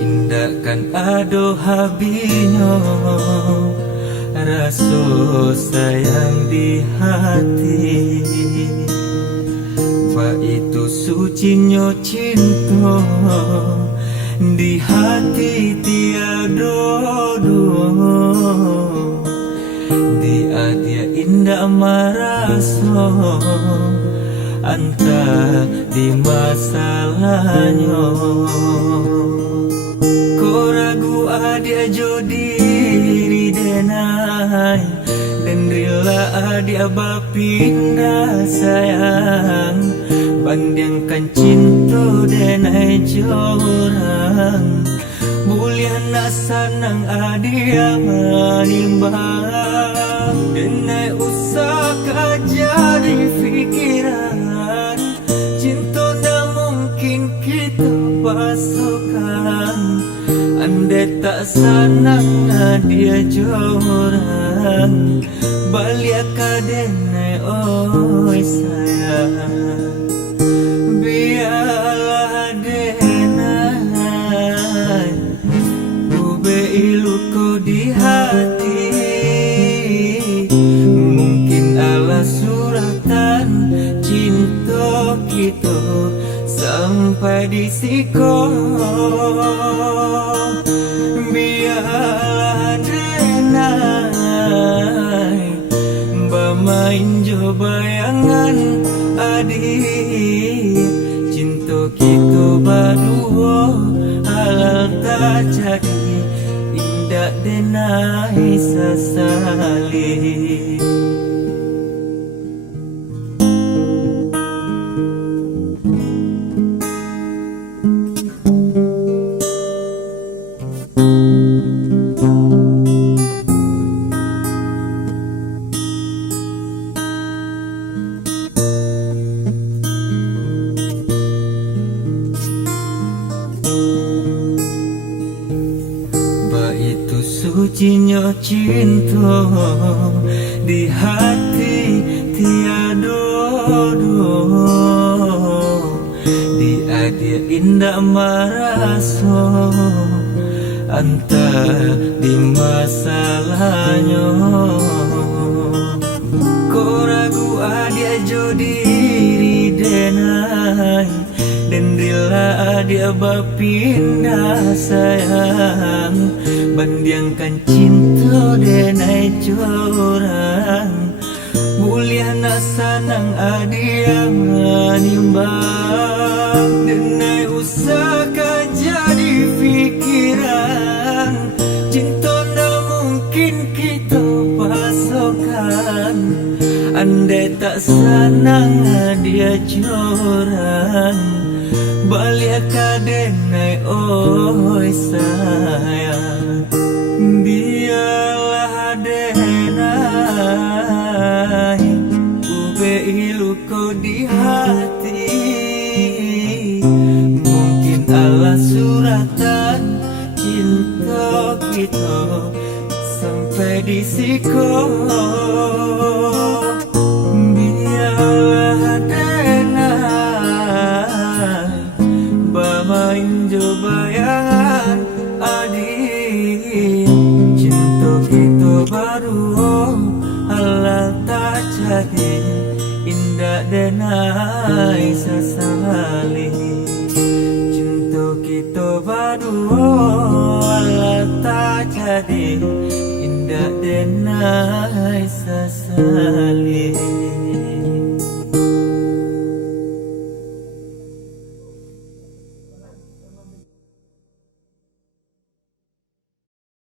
Indah kan ado habinyo, rasa sayang di hati. Ba itu sucinyo cinta di hati tiada dua. Dia indah maraso anta di masalahnya. Ko ragu adia jo diri denai, dan rela adia bapindah sayang. Bandingkan cinta denai jorang, mulia nasanang adia manimbang. Denai usah jadi pikiran, cinta tak mungkin kita pasukan. Andai tak sanang dia jorang, balik kadenai oi sayang. Biarlah denai ube iluku di hati. Mungkin ala suratan cinta kita sampai di siko. Biarlah denai bermain jo bayangan adik. Cinta kita berdua halal tak jadi, indah denai sesali. Itu sucinya cinta di hati tiada dua. Dia indah maraso anta di masalahnya. Ko ragu adia jo diri denai, dan rela dia bapindah sayang. Bandingkan cinta denai jorang, mulia nasanang adia manimbang. Denai usah jadi pikiran, cinta tak mungkin kita pasokan. Andai tak sanang dia jorang, balik kadenai oi sayang. Biarlah denai ube iluku di hati. Mungkin ala suratan cinta kita sampai di siko. Biarlah denai bermain jo bayangan adik. Cinta kita baru halal tak jadi, indah denai sesali. Cinta kita baru halal tak jadi, indah denai sesali.